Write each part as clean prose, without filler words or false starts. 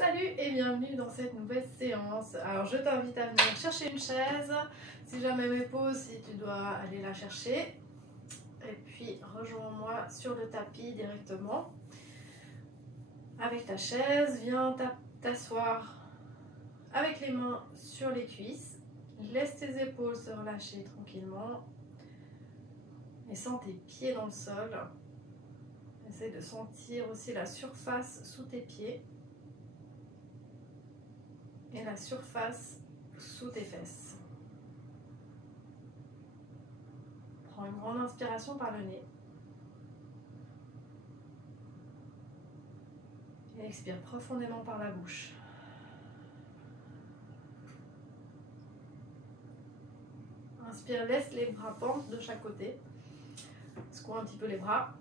Salut et bienvenue dans cette nouvelle séance. Alors je t'invite à venir chercher une chaise. Si jamais mes pauses, si tu dois aller la chercher. Et puis rejoins-moi sur le tapis directement. Avec ta chaise, viens t'asseoir avec les mains sur les cuisses. Laisse tes épaules se relâcher tranquillement. Et sens tes pieds dans le sol. Essaye de sentir aussi la surface sous tes pieds. Et la surface sous tes fesses. Prends une grande inspiration par le nez. Et expire profondément par la bouche. Inspire, laisse les bras pendre de chaque côté. Secoue un petit peu les bras.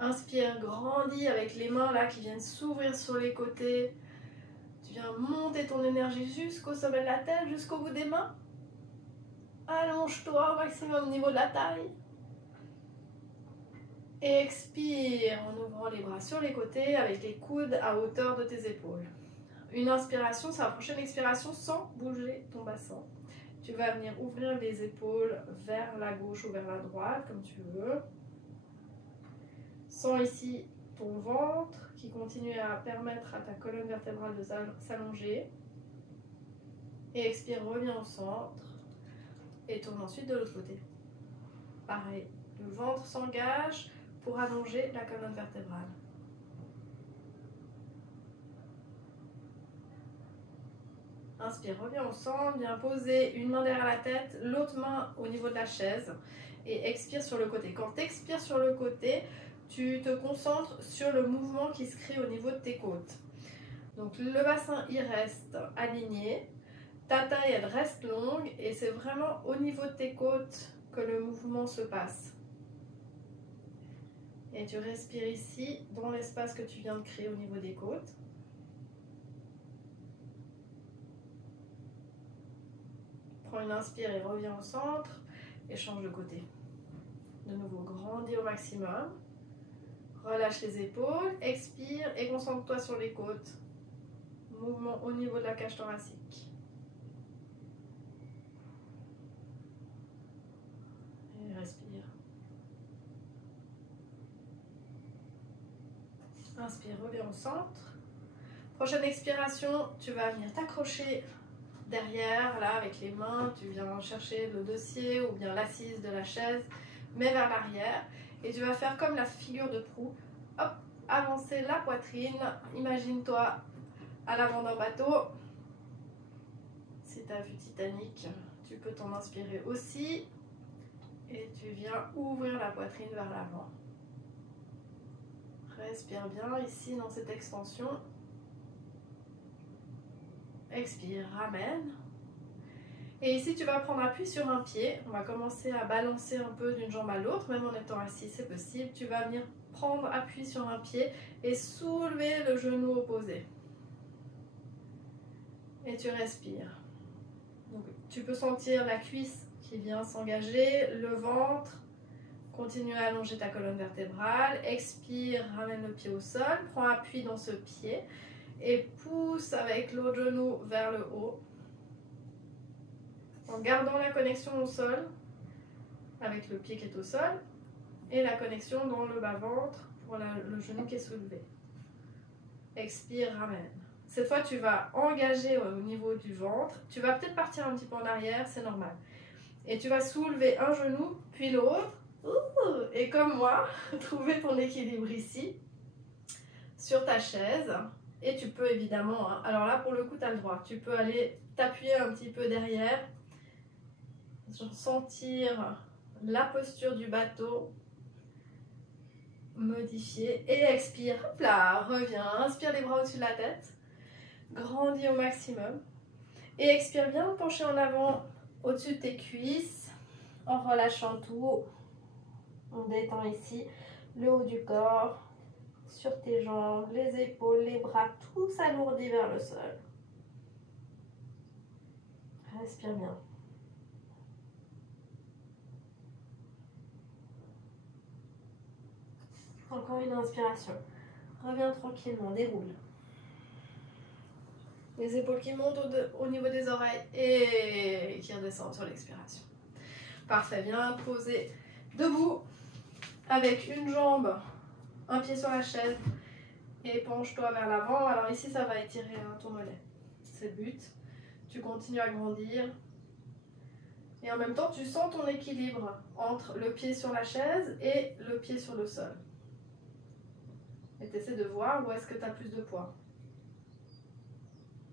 Inspire, grandis avec les mains là qui viennent s'ouvrir sur les côtés. Tu viens monter ton énergie jusqu'au sommet de la tête, jusqu'au bout des mains. Allonge-toi au maximum au niveau de la taille. Et expire en ouvrant les bras sur les côtés avec les coudes à hauteur de tes épaules. Une inspiration, c'est la prochaine expiration sans bouger ton bassin. Tu vas venir ouvrir les épaules vers la gauche ou vers la droite, comme tu veux. Sens ici ton ventre qui continue à permettre à ta colonne vertébrale de s'allonger. Et expire, reviens au centre. Et tourne ensuite de l'autre côté. Pareil, le ventre s'engage pour allonger la colonne vertébrale. Inspire, reviens au centre, viens poser une main derrière la tête, l'autre main au niveau de la chaise et expire sur le côté. Quand tu expires sur le côté, tu te concentres sur le mouvement qui se crée au niveau de tes côtes. Donc le bassin il reste aligné, ta taille elle reste longue et c'est vraiment au niveau de tes côtes que le mouvement se passe. Et tu respires ici dans l'espace que tu viens de créer au niveau des côtes. Prends une inspire et reviens au centre et change de côté. De nouveau, grandis au maximum. Relâche les épaules, expire et concentre-toi sur les côtes. Mouvement au niveau de la cage thoracique. Et respire. Inspire, reviens au centre. Prochaine expiration, tu vas venir t'accrocher derrière, là, avec les mains. Tu viens chercher le dossier ou bien l'assise de la chaise, mais vers l'arrière. Et tu vas faire comme la figure de proue. Hop, avancer la poitrine. Imagine-toi à l'avant d'un bateau. Si tu as vu Titanic, tu peux t'en inspirer aussi. Et tu viens ouvrir la poitrine vers l'avant. Respire bien ici dans cette extension. Expire, ramène. Et ici, tu vas prendre appui sur un pied. On va commencer à balancer un peu d'une jambe à l'autre, même en étant assis, c'est possible. Tu vas venir prendre appui sur un pied et soulever le genou opposé. Et tu respires. Donc, tu peux sentir la cuisse qui vient s'engager, le ventre. Continue à allonger ta colonne vertébrale. Expire, ramène le pied au sol. Prends appui dans ce pied et pousse avec l'autre genou vers le haut. En gardant la connexion au sol avec le pied qui est au sol et la connexion dans le bas-ventre pour le genou qui est soulevé. Expire, ramène. Cette fois, tu vas engager au niveau du ventre. Tu vas peut-être partir un petit peu en arrière, c'est normal. Et tu vas soulever un genou, puis l'autre. Et comme moi, trouver ton équilibre ici, sur ta chaise. Et tu peux évidemment, alors là pour le coup tu as le droit, tu peux aller t'appuyer un petit peu derrière, sentir la posture du bateau, modifier et expire, hop là, reviens, inspire les bras au-dessus de la tête, grandis au maximum et expire bien, pencher en avant au-dessus de tes cuisses en relâchant tout. On détend ici le haut du corps, sur tes jambes, les épaules, les bras, tout s'alourdit vers le sol. Respire bien. Encore une inspiration. Reviens tranquillement, déroule. Les épaules qui montent au niveau des oreilles et qui redescendent sur l'expiration. Parfait, viens poser debout avec une jambe, un pied sur la chaise et penche-toi vers l'avant. Alors ici, ça va étirer ton mollet. C'est le but. Tu continues à grandir. Et en même temps, tu sens ton équilibre entre le pied sur la chaise et le pied sur le sol. Et tu essaies de voir où est-ce que tu as plus de poids.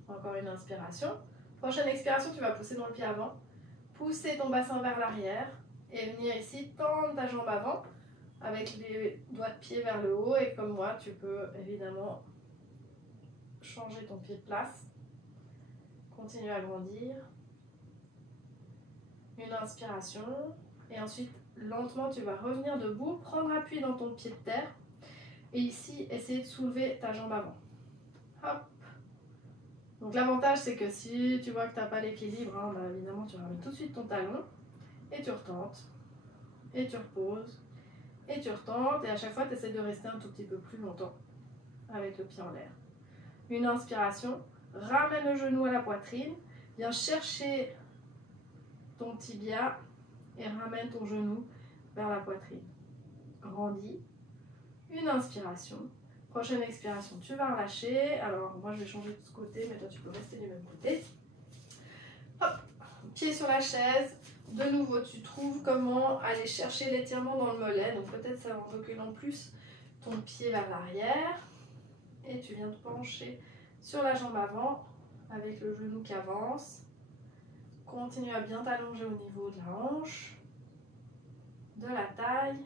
Encore une inspiration. Prochaine expiration, tu vas pousser dans le pied avant. Pousser ton bassin vers l'arrière. Et venir ici, tendre ta jambe avant. Avec les doigts de pied vers le haut. Et comme moi, tu peux évidemment changer ton pied de place. Continue à grandir. Une inspiration. Et ensuite, lentement, tu vas revenir debout. Prendre appui dans ton pied de terre. Et ici, essayer de soulever ta jambe avant. Hop. Donc l'avantage, c'est que si tu vois que tu n'as pas l'équilibre, hein, bah, évidemment, tu ramènes tout de suite ton talon. Et tu retentes. Et tu reposes. Et tu retentes. Et à chaque fois, tu essaies de rester un tout petit peu plus longtemps. Avec le pied en l'air. Une inspiration. Ramène le genou à la poitrine. Viens chercher ton tibia. Et ramène ton genou vers la poitrine. Grandis. Une inspiration. Prochaine expiration, tu vas relâcher. Alors, moi, je vais changer de ce côté, mais toi, tu peux rester du même côté. Hop, pied sur la chaise. De nouveau, tu trouves comment aller chercher l'étirement dans le mollet. Donc, peut-être ça en reculant plus ton pied vers l'arrière. Et tu viens te pencher sur la jambe avant avec le genou qui avance. Continue à bien t'allonger au niveau de la hanche, de la taille.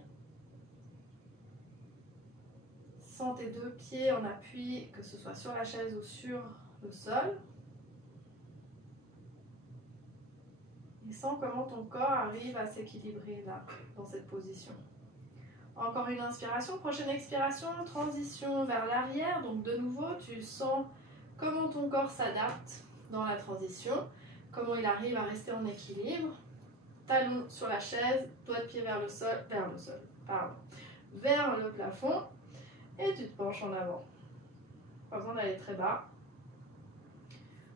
Sens tes deux pieds en appui, que ce soit sur la chaise ou sur le sol. Et sens comment ton corps arrive à s'équilibrer là, dans cette position. Encore une inspiration. Prochaine expiration, transition vers l'arrière. Donc de nouveau, tu sens comment ton corps s'adapte dans la transition. Comment il arrive à rester en équilibre. Talon sur la chaise, doigt de pied vers le sol, vers le plafond. Et tu te penches en avant. Pas besoin d'aller très bas.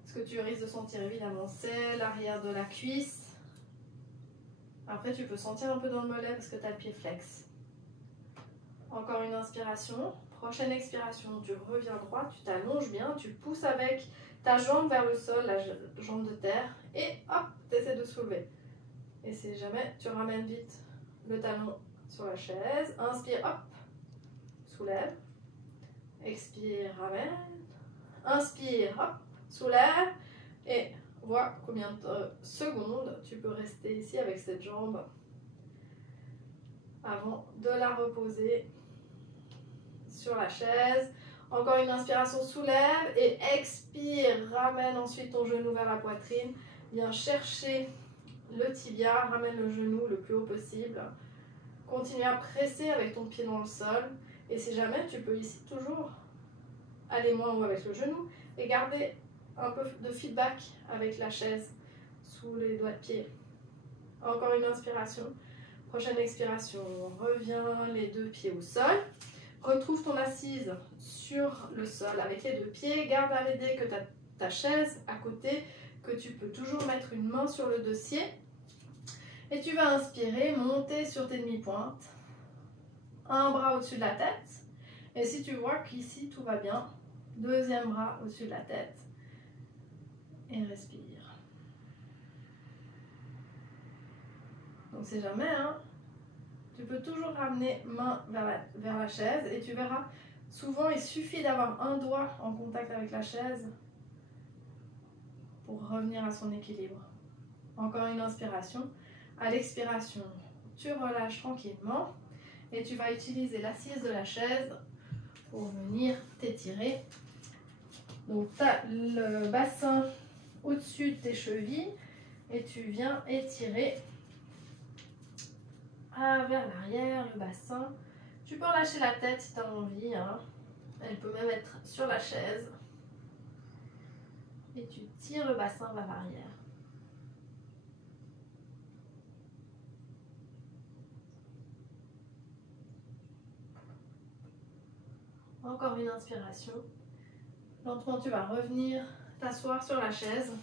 Ce que tu risques de sentir évidemment, c'est l'arrière de la cuisse. Après, tu peux sentir un peu dans le mollet parce que tu as le pied flex. Encore une inspiration. Prochaine expiration, tu reviens droit, tu t'allonges bien, tu pousses avec ta jambe vers le sol, la jambe de terre. Et hop, tu essaies de soulever. Et si jamais, tu ramènes vite le talon sur la chaise. Inspire, hop, soulève. Expire, ramène. Inspire, hop, soulève. Et vois combien de secondes tu peux rester ici avec cette jambe avant de la reposer sur la chaise. Encore une inspiration, soulève et expire. Ramène ensuite ton genou vers la poitrine. Viens chercher le tibia, ramène le genou le plus haut possible. Continue à presser avec ton pied dans le sol. Et si jamais, tu peux ici toujours aller moins haut avec le genou et garder un peu de feedback avec la chaise sous les doigts de pied. Encore une inspiration. Prochaine expiration, reviens les deux pieds au sol. Retrouve ton assise sur le sol avec les deux pieds. Garde à l'idée que tu as ta chaise à côté, que tu peux toujours mettre une main sur le dossier. Et tu vas inspirer, monter sur tes demi-pointes. Un bras au-dessus de la tête. Et si tu vois qu'ici tout va bien, deuxième bras au-dessus de la tête. Et respire. Donc c'est jamais, hein. Tu peux toujours ramener main vers la chaise et tu verras, souvent il suffit d'avoir un doigt en contact avec la chaise pour revenir à son équilibre. Encore une inspiration. À l'expiration, tu relâches tranquillement et tu vas utiliser l'assise de la chaise pour venir t'étirer. Donc tu as le bassin au-dessus de tes chevilles et tu viens étirer vers l'arrière, le bassin. Tu peux relâcher la tête si tu as envie, hein. Elle peut même être sur la chaise. Et tu tires le bassin vers l'arrière. Encore une inspiration. Lentement, tu vas revenir t'asseoir sur la chaise.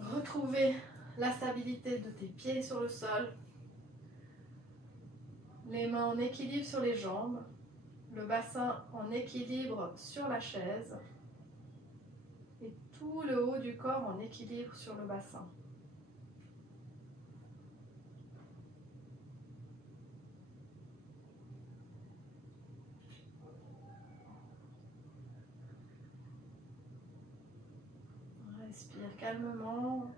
Retrouver la stabilité de tes pieds sur le sol. Les mains en équilibre sur les jambes. Le bassin en équilibre sur la chaise. Et tout le haut du corps en équilibre sur le bassin. Respire calmement.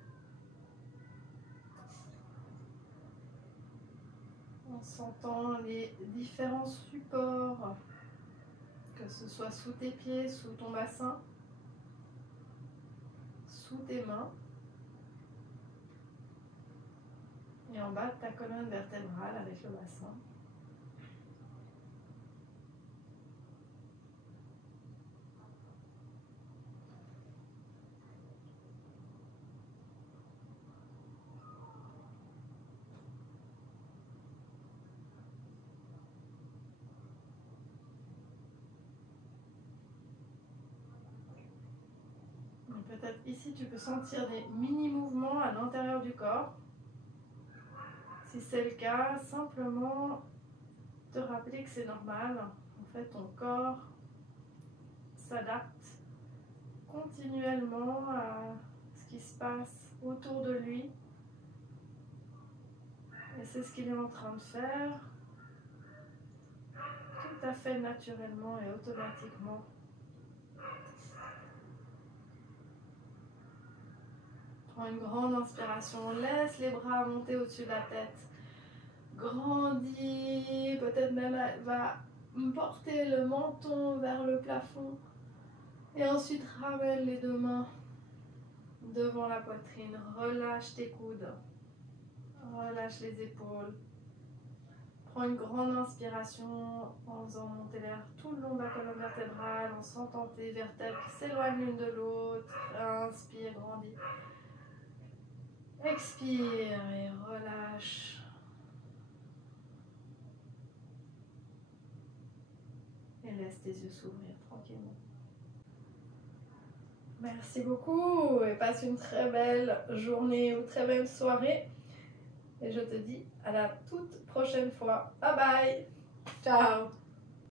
En sentant les différents supports, que ce soit sous tes pieds, sous ton bassin, sous tes mains et en bas de ta colonne vertébrale avec le bassin. Peut-être ici tu peux sentir des mini-mouvements à l'intérieur du corps. Si c'est le cas, simplement te rappeler que c'est normal. En fait, ton corps s'adapte continuellement à ce qui se passe autour de lui. Et c'est ce qu'il est en train de faire tout à fait naturellement et automatiquement. Prends une grande inspiration, laisse les bras monter au-dessus de la tête. Grandis, peut-être même va porter le menton vers le plafond. Et ensuite ramène les deux mains devant la poitrine. Relâche tes coudes. Relâche les épaules. Prends une grande inspiration en faisant monter l'air tout le long de la colonne vertébrale, en sentant tes vertèbres qui s'éloignent l'une de l'autre. Inspire, grandis. Expire et relâche. Et laisse tes yeux s'ouvrir tranquillement. Merci beaucoup et passe une très belle journée ou très belle soirée. Et je te dis à la toute prochaine fois. Bye bye. Ciao.